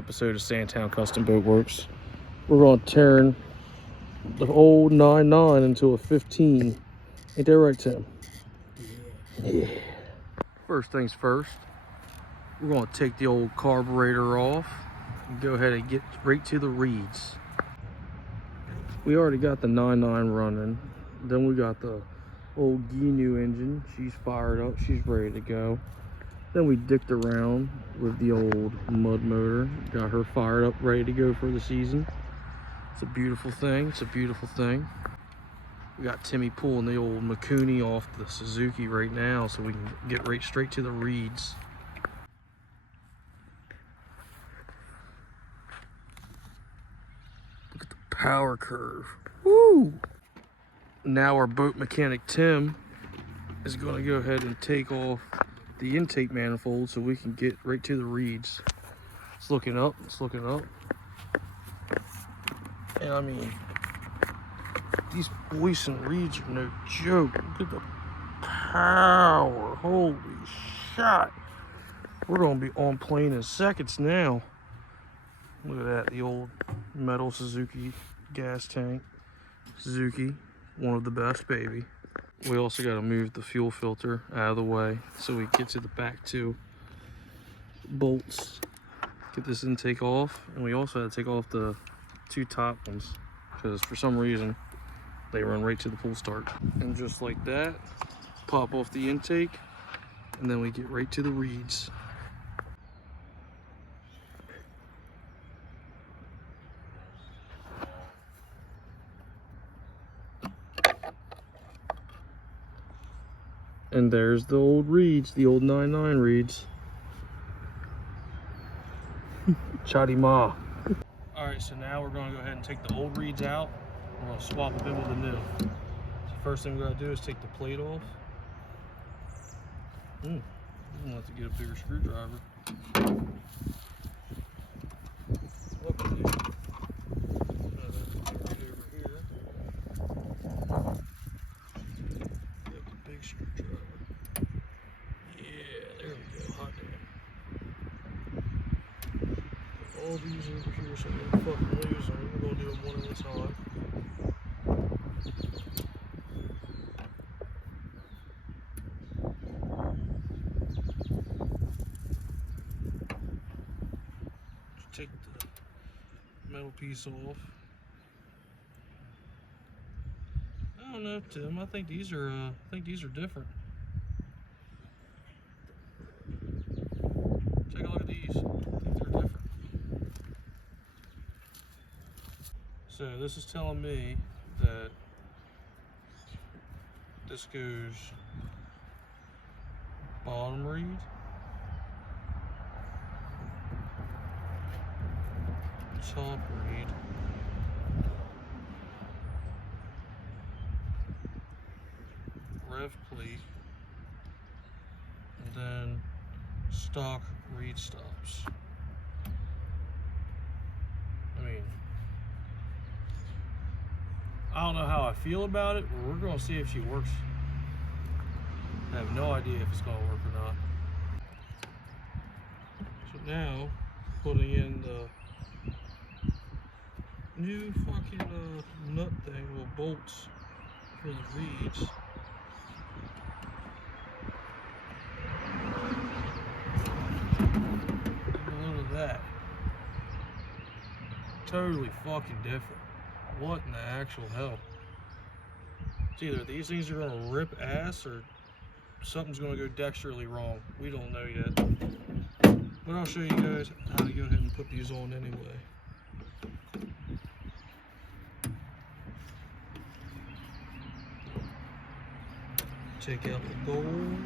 episode of Sandtown Custom Boat Works. We're going to turn the old 9.9 into a 15. Ain't that right, Tim? Yeah. First things first, we're going to take the old carburetor off and go ahead and get right to the reeds. We already got the 9.9 running. Then we got the old GNU engine. She's fired up. She's ready to go. Then we dicked around with the old mud motor. Got her fired up, ready to go for the season. It's a beautiful thing. It's a beautiful thing. We got Timmy pulling the old Makuni off the Suzuki right now so we can get right straight to the reeds. Look at the power curve. Woo! Now our boat mechanic Tim is going to go ahead and take off the intake manifold so we can get right to the reeds. It's looking up. It's looking up. And I mean, these Boyson reeds are no joke. Look at the power. Holy shit. We're going to be on plane in seconds now. Look at that. The old metal Suzuki gas tank. Suzuki, one of the best, baby. We also got to move the fuel filter out of the way so we get to the back two bolts. Get this intake off. And we also had to take off the two top ones because for some reason they run right to the pull start. And just like that, pop off the intake and then we get right to the reeds. And there's the old reeds, the old 9.9 reeds. Chatty ma. Alright, so now we're going to go ahead and take the old reeds out. We're going to swap them in with the new. So first thing we're going to do is take the plate off. I'm going to have to get a bigger screwdriver. Look at it. Right over here. Get the big screwdriver. Yeah, there we go. Hot damn. All these over here so we don't fucking lose them. We're going to do them one at a time. Take the metal piece off. I don't know, Tim. I think these are different. Take a look at these. I think they're different. So this is telling me that this goes bottom reed, top reed, rev plate, and then stock reed stops. I mean, I don't know how I feel about it, but we're going to see if she works. I have no idea if it's going to work or not. So now, putting in the new fucking nut thing with bolts for the reeds. Look at that. Totally fucking different. What in the actual hell? It's either these things are gonna rip ass or something's gonna go dexterally wrong. We don't know yet. But I'll show you guys how to go ahead and put these on anyway. Take out the gold.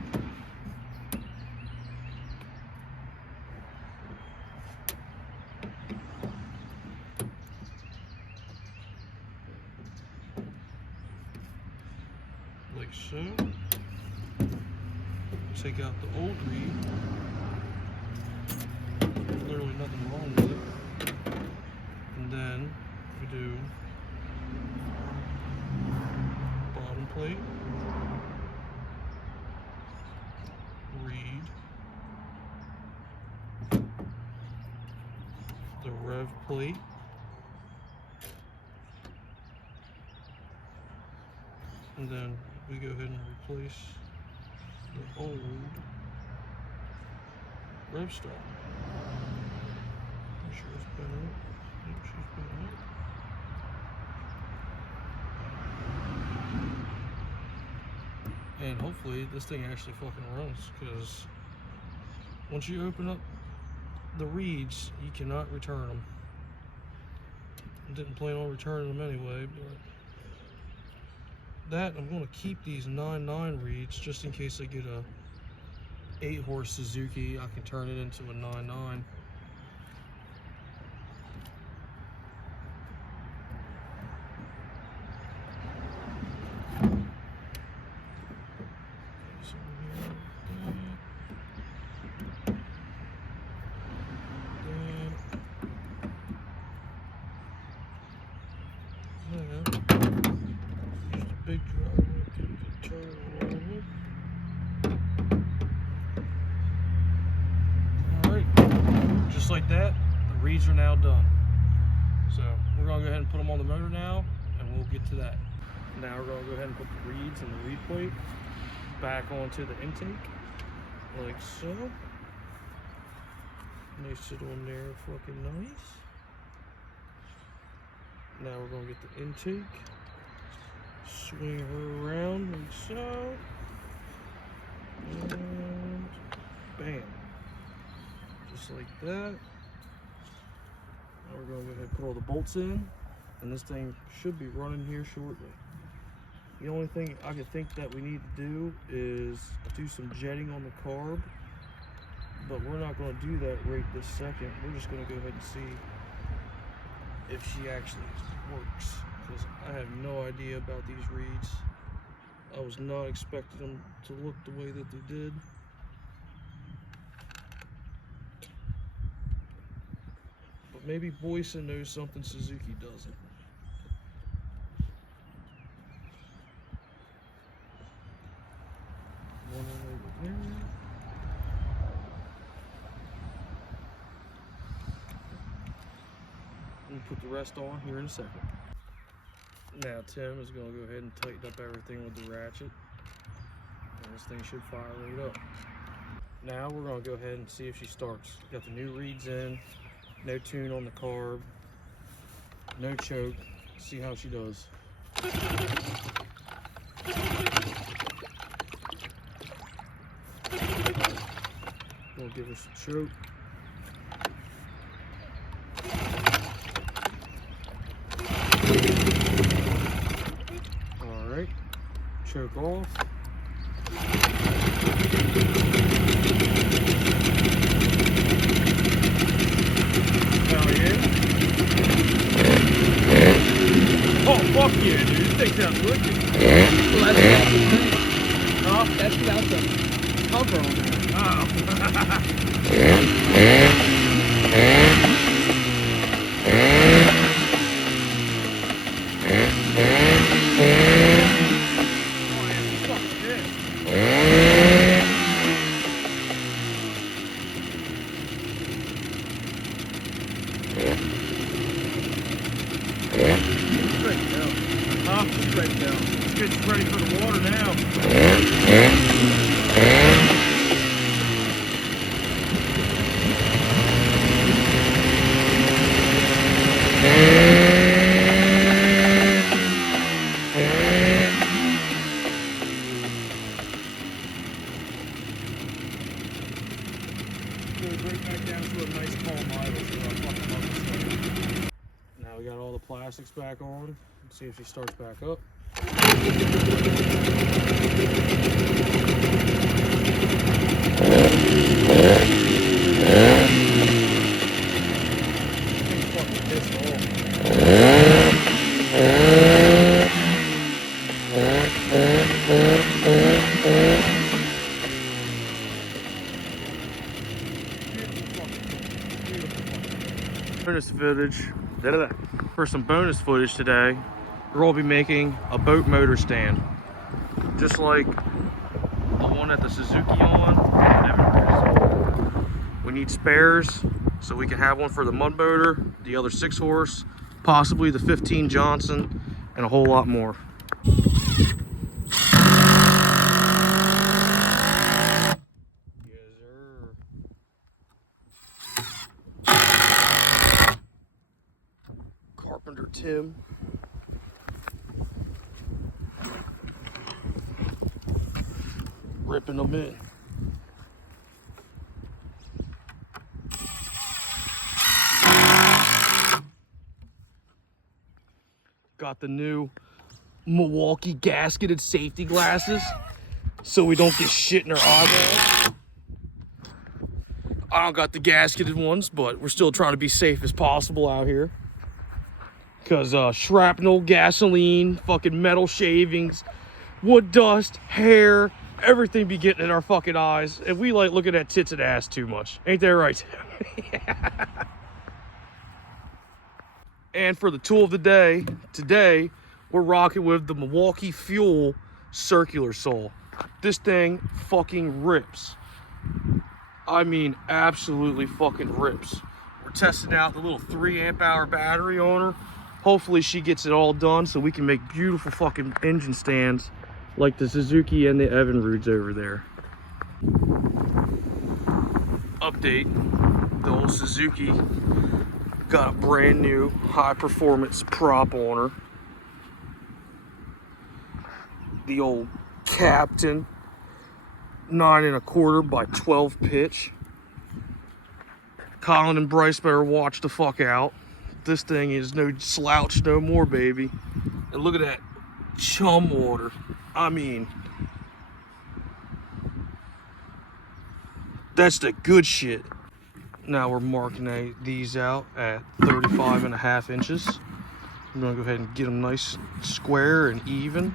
Like so. Take out the old reed. Literally nothing wrong with it. And then we do bottom plate, reed, And then we go ahead and replace the old rev stop. Make sure it's been out. Yep, she's been out. And hopefully this thing actually fucking runs, because once you open up the reeds, you cannot return them. I didn't plan on returning them anyway, but that I'm going to keep these 9.9 reeds just in case I get a 8-horse Suzuki. I can turn it into a 9.9. Big driver to turn around. Alright, just like that, the reeds are now done. So we're going to go ahead and put them on the motor now, and we'll get to that. Now we're going to go ahead and put the reeds and the reed plate back onto the intake, like so. Nice it on there, fucking nice. Now we're going to get the intake. Swing her around like so, and bam, just like that. Now we're going to go ahead and put all the bolts in, and this thing should be running here shortly. The only thing I could think that we need to do is do some jetting on the carb, but we're not going to do that right this second. We're just going to go ahead and see if she actually works, because I have no idea about these reeds. I was not expecting them to look the way that they did. But maybe Boyson knows something Suzuki doesn't. One over there. We'll put the rest on here in a second. Now Tim is going to go ahead and tighten up everything with the ratchet, and this thing should fire right up. Now we're going to go ahead and see if she starts. Got the new reeds in, no tune on the carb, no choke. See how she does. We'll give her some choke. Alright, choke off. Hell yeah. Oh, fuck yeah, dude. This thing sounds wicked. Well, that's without the cover on there. Straight down. Let's get ready for the water now. Right back down to a nice calm idle. Now we got all the plastics back on. Let's see if she starts back up. Bonus footage. For some bonus footage today, we're going to be making a boat motor stand, just like the one that the Suzuki on. We need spares so we can have one for the mud motor, the other 6-horse, possibly the 15 Johnson, and a whole lot more. Tim. Ripping them in. Got the new Milwaukee gasketed safety glasses so we don't get shit in our eyeballs. I don't got the gasketed ones, but we're still trying to be safe as possible out here. Because shrapnel, gasoline, fucking metal shavings, wood dust, hair, everything be getting in our fucking eyes. And we like looking at tits and ass too much. Ain't that right? And for the tool of the day, today, we're rocking with the Milwaukee Fuel circular saw. This thing fucking rips. I mean, absolutely fucking rips. We're testing out the little 3 amp hour battery on her. Hopefully she gets it all done so we can make beautiful fucking engine stands like the Suzuki and the Evinrudes over there. Update, the old Suzuki got a brand new high performance prop on her. The old Captain 9 1/4 by 12 pitch. Colin and Bryce better watch the fuck out. This thing is no slouch no more, baby. And look at that chum water. I mean, that's the good shit. Now we're marking these out at 35.5 inches. I'm gonna go ahead and get them nice, square, and even.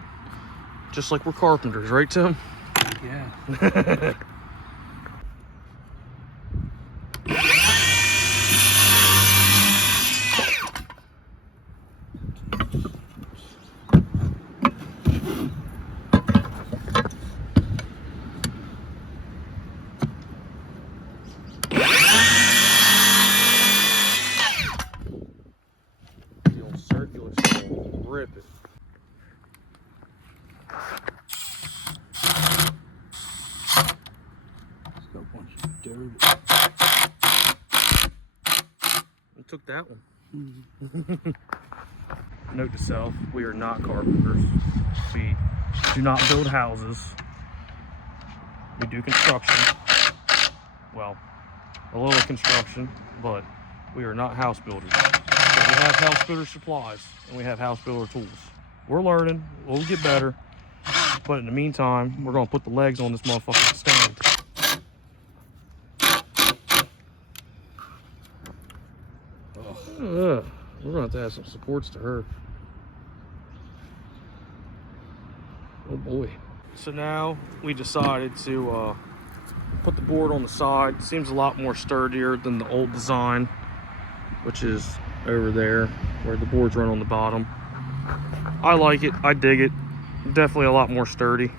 Just like we're carpenters, right, Tim? Yeah. The old circular saw, rip it. Let's go punch dirty. I took that one. Note to self, we are not carpenters. We do not build houses. We do construction. Well, a little construction, but we are not house builders. So we have house builder supplies and we have house builder tools. We're learning, we'll get better. But in the meantime, we're gonna put the legs on this motherfucking stand. We're gonna have to add some supports to her. Oh boy. So now we decided to put the board on the side. Seems a lot more sturdier than the old design, which is over there where the boards run on the bottom. I like it, I dig it. Definitely a lot more sturdy.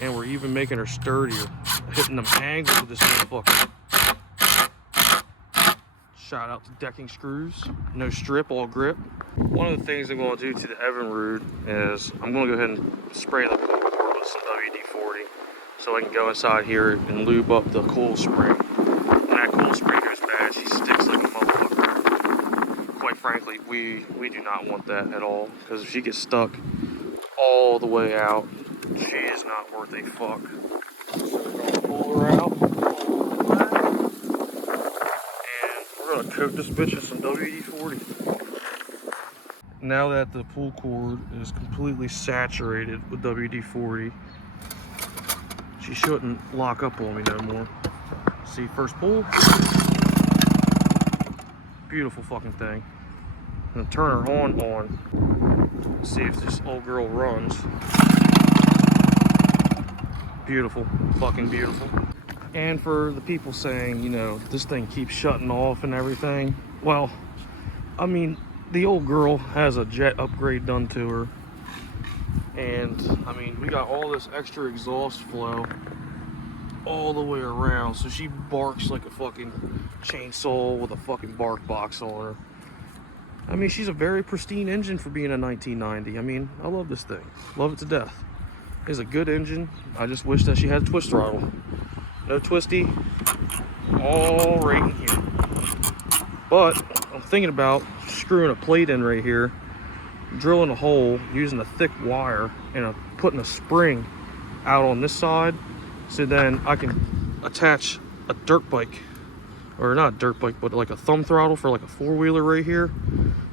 And we're even making her sturdier, hitting them angles with this motherfucker. Shout out to decking screws, no strip, all grip. One of the things I'm going to do to the Evinrude is I'm going to go ahead and spray the coil cord with some WD-40 so I can go inside here and lube up the coil spring. When that coil spring goes bad, she sticks like a motherfucker. Quite frankly, we do not want that at all, because if she gets stuck all the way out, she is not worth a fuck. So we're going to pull her out. We're gonna coat this bitch with some WD-40. Now that the pull cord is completely saturated with WD-40, she shouldn't lock up on me no more. See, first pull. Beautiful fucking thing. I'm gonna turn her on. See if this old girl runs. Beautiful, fucking beautiful. And for the people saying, you know, this thing keeps shutting off and everything, well, I mean, the old girl has a jet upgrade done to her. And, I mean, we got all this extra exhaust flow all the way around. So she barks like a fucking chainsaw with a fucking bark box on her. I mean, she's a very pristine engine for being a 1990. I mean, I love this thing. Love it to death. It's a good engine. I just wish that she had a twist throttle. No twisty, all right in here. But thinking about screwing a plate in right here, drilling a hole using a thick wire, and putting a spring out on this side, so then I can attach a dirt bike, or not a dirt bike, but like a thumb throttle for like a four-wheeler right here,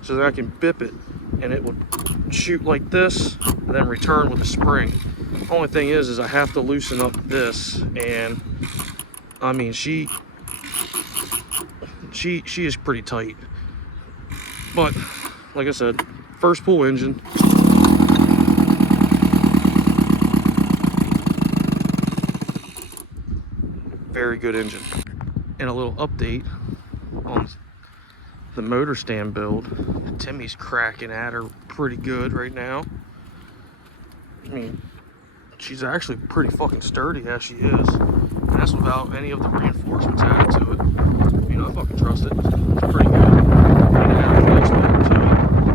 so that I can bip it and it would shoot like this and then return with a spring. Only thing is I have to loosen up this, and I mean she is pretty tight. But like I said, first pull engine. Very good engine. And a little update on the motor stand build. Timmy's cracking at her pretty good right now. I mean, she's actually pretty fucking sturdy as she is. And that's without any of the reinforcements added to it. I mean, I fucking trust it. It's pretty good. And add a flex motor to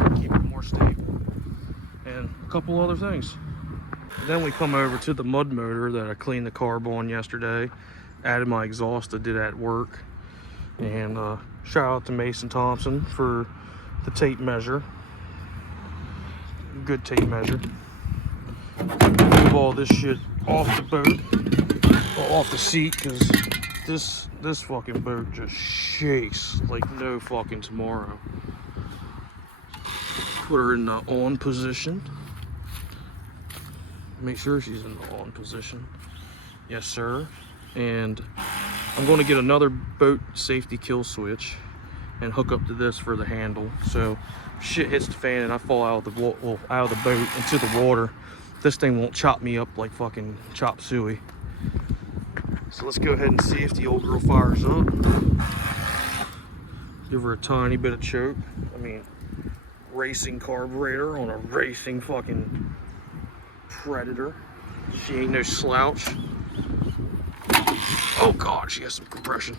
it, keep it more stable. And a couple other things. Then we come over to the mud motor that I cleaned the carb on yesterday. Added my exhaust I did at work. And shout out to Mason Thompson for the tape measure. Good tape measure. Move all this shit off the boat, or off the seat, because this fucking boat just shakes like no fucking tomorrow. Put her in the on position. Make sure she's in the on position. Yes, sir. And I'm going to get another boat safety kill switch and hook up to this for the handle. So if shit hits the fan and I fall out of the boat into the water, this thing won't chop me up like fucking chop suey. So let's go ahead and see if the old girl fires up. Give her a tiny bit of choke. I mean, racing carburetor on a racing fucking Predator. She ain't no slouch. Oh God, she has some compression.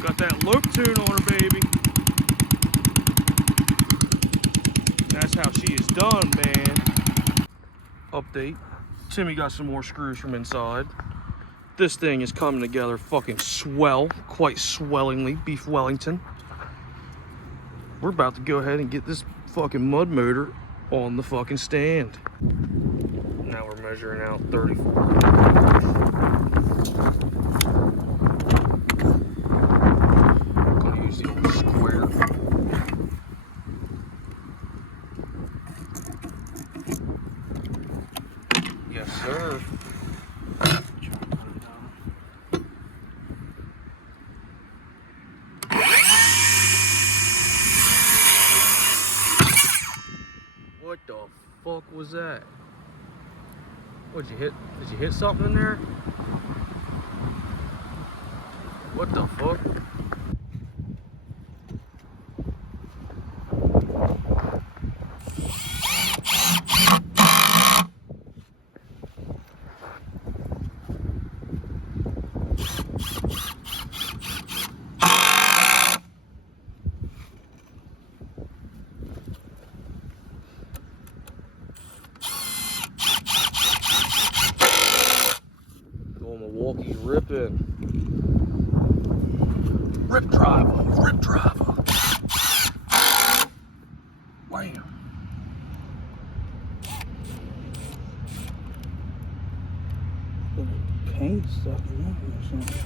Got that loop tune on her, baby. That's how she is done, man. Update. Timmy got some more screws from inside. This thing is coming together fucking swell. Quite swellingly. Beef Wellington. We're about to go ahead and get this fucking mud motor on the fucking stand. Now we're measuring out 34. Square. Yes, sir. What the fuck was that? What'd you hit? Did you hit something in there? What the fuck? Milwaukee ripping. Rip driver, rip driver. Wham. Paint stuck in there or something.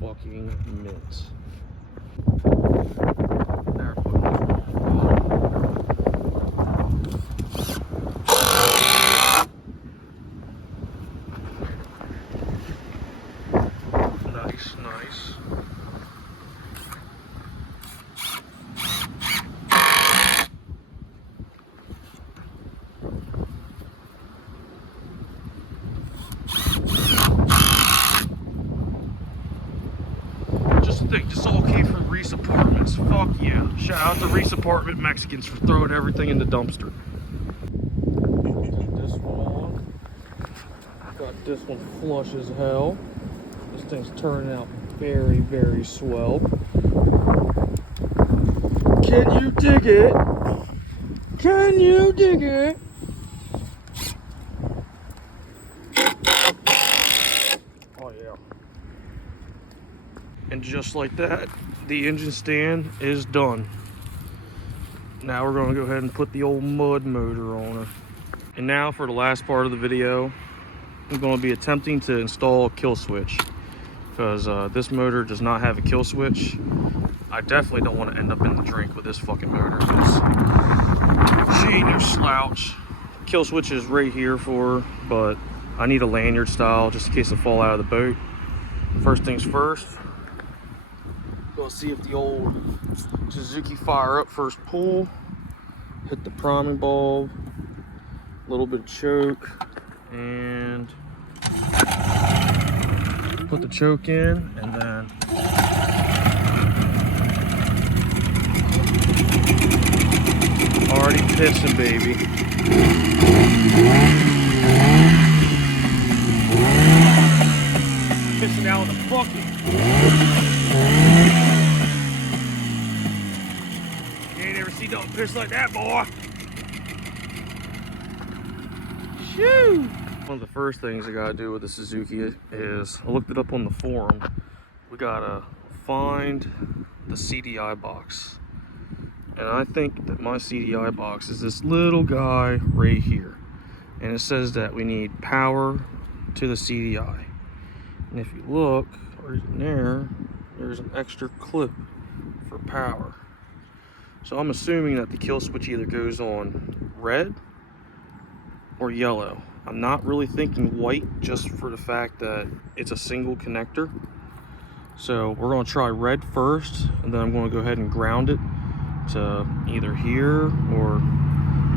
Fucking mint. There, Nice, nice. Just think, this all came from Reese Apartments. Fuck yeah. Shout out to Reese Apartment Mexicans for throwing everything in the dumpster. Got this one on. Got this one flush as hell. This thing's turning out very, very swell. Can you dig it? Can you dig it? Oh yeah. And just like that, the engine stand is done. Now we're gonna go ahead and put the old mud motor on her. And now for the last part of the video, I'm gonna be attempting to install a kill switch, because this motor does not have a kill switch. I definitely don't want to end up in the drink with this fucking motor, because she ain't no slouch. Kill switch is right here for her, but I need a lanyard style just in case I fall out of the boat. First things first, gonna see if the old Suzuki fire up first pull, hit the priming bulb, a little bit of choke, and put the choke in, and then already pissing, baby. Pissing out of the bucket. You ain't ever seen no piss like that, boy. Shoo! One of the first things I gotta do with the Suzuki is, I looked it up on the forum, we gotta find the CDI box. And I think that my CDI box is this little guy right here. And it says that we need power to the CDI. And if you look, right in there, there's an extra clip for power. So I'm assuming that the kill switch either goes on red or yellow. I'm not really thinking white, just for the fact that it's a single connector. So we're gonna try red first, and then I'm gonna go ahead and ground it to either here, or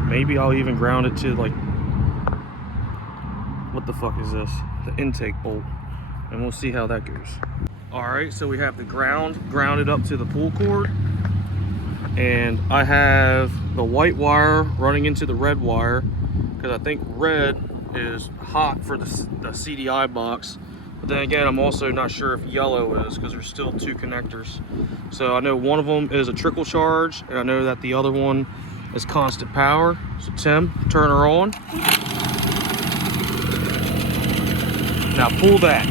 maybe I'll even ground it to, like, what the fuck is this? The intake bolt. And we'll see how that goes. Alright, so we have the grounded up to the pull cord. And I have the white wire running into the red wire, because I think red is hot for the CDI box. But then again, I'm also not sure if yellow is, because there's still two connectors. So I know one of them is a trickle charge, and I know that the other one is constant power. So Tim, turn her on. Now pull that.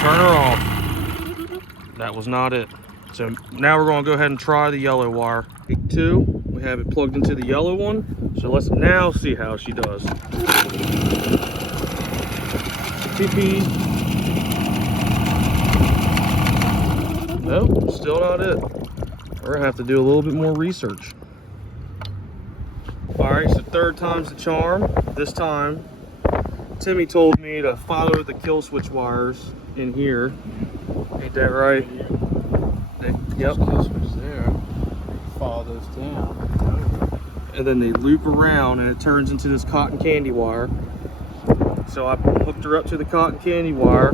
Turn her off. That was not it. So now we're going to go ahead and try the yellow wire. Take two. We have it plugged into the yellow one. So let's now see how she does. TP. Nope, still not it. We're gonna have to do a little bit more research. All right, so third time's the charm. This time, Timmy told me to follow the kill switch wires in here. Ain't that right? Yep. Kill switch there. Follow those down. And then they loop around, and it turns into this cotton candy wire. So I hooked her up to the cotton candy wire.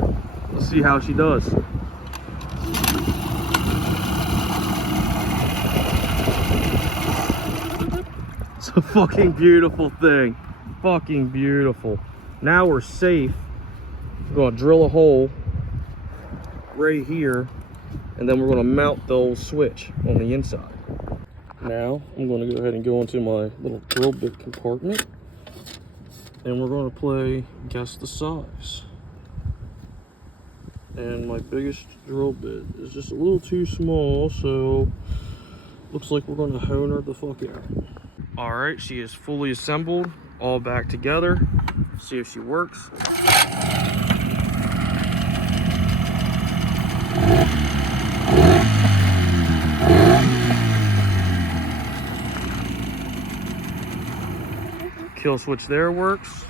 Let's see how she does. It's a fucking beautiful thing. Fucking beautiful. Now we're safe. We're gonna drill a hole right here, and then we're gonna mount the old switch on the inside. Now I'm gonna go ahead and go into my little drill bit compartment, and we're gonna play guess the size. And my biggest drill bit is just a little too small, so looks like we're gonna hone her the fuck out. All right, she is fully assembled, all back together. See if she works. Kill switch there works.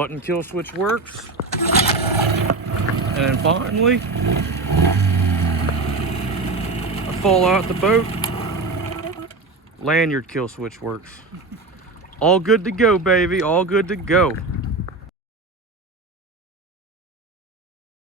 button kill switch works. And then finally, I fall out the boat, lanyard kill switch works. All good to go, baby, all good to go.